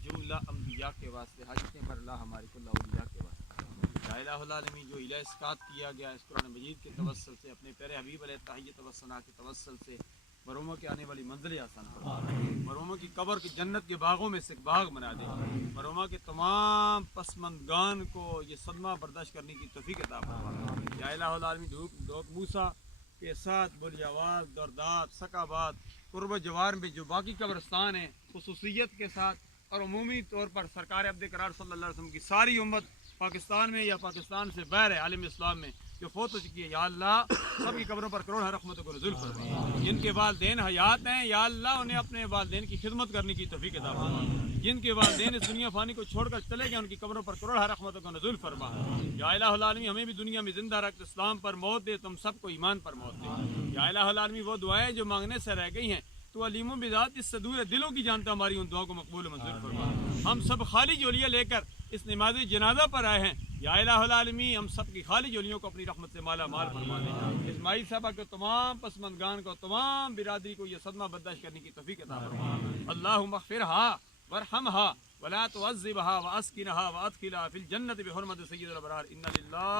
جملہ انبیاء کے واسطے حاجتیں بھر اللہ ہماری کل اولیاء کے واسطے یا الہ العالمین جو الہ اسقاط کیا گیا اس قرآن مجید کے توسل سے اپنے پیارے حبیب علیہ تحیت و ثنا کے توسل سے مروموں کے آنے والی منزل آسان فرما مروموں کی قبر کی جنت کے باغوں میں سے ایک باغ بنا دے مروموں کے تمام پسماندگان کو یہ صدمہ برداشت کرنے کی توفیق عطا فرما یا الہ العالمین دھوک موسیٰ کے ساتھ بلی آواز دردات سکابات قرب جوار میں جو باقی قبرستان ہیں خصوصیت کے ساتھ اور عمومی طور پر سرکار عبد قرار صلی اللہ علیہ وسلم کی ساری امت پاکستان میں یا پاکستان سے باہر ہے عالم اسلام میں جو فوت ہو چکی ہے یا اللہ سب کی قبروں پر کروڑ رحمتوں کو نزول فرما جن کے والدین حیات ہیں یا اللہ انہیں اپنے والدین کی خدمت کرنے کی توفیق عطا فرما جن کے والدین اس دنیا فانی کو چھوڑ کر چلے گئے ان کی قبروں پر کروڑ رحمتوں کو نزول فرما یا الہ العالمین ہمیں بھی دنیا میں زندہ رکھ اسلام پر موت دے تم سب کو ایمان پر موت دے یا الہ العالمین وہ دعائیں جو مانگنے سے رہ گئی ہیں تو علیم و بذات اس صدور دلوں کی جانتا ہماری ان دعاؤں کو مقبول و منظور فرما ہم سب خالی جولیاں لے کر اس نماز جنازہ پر آئے ہیں یا الہ العالمین ہم سب کی خالی جولیوں کو اپنی رحمت سے مالا مال فرما دے اسماعیل صاحبہ کے تمام پسماندگان کو تمام برادری کو یہ صدمہ برداشت کرنے کی توفیق عطا فرما اللہم اغفرها وارحمها ولا تعذبها واسکنها وادخلها فی الجنة بحرمت سید الابرار ان للہ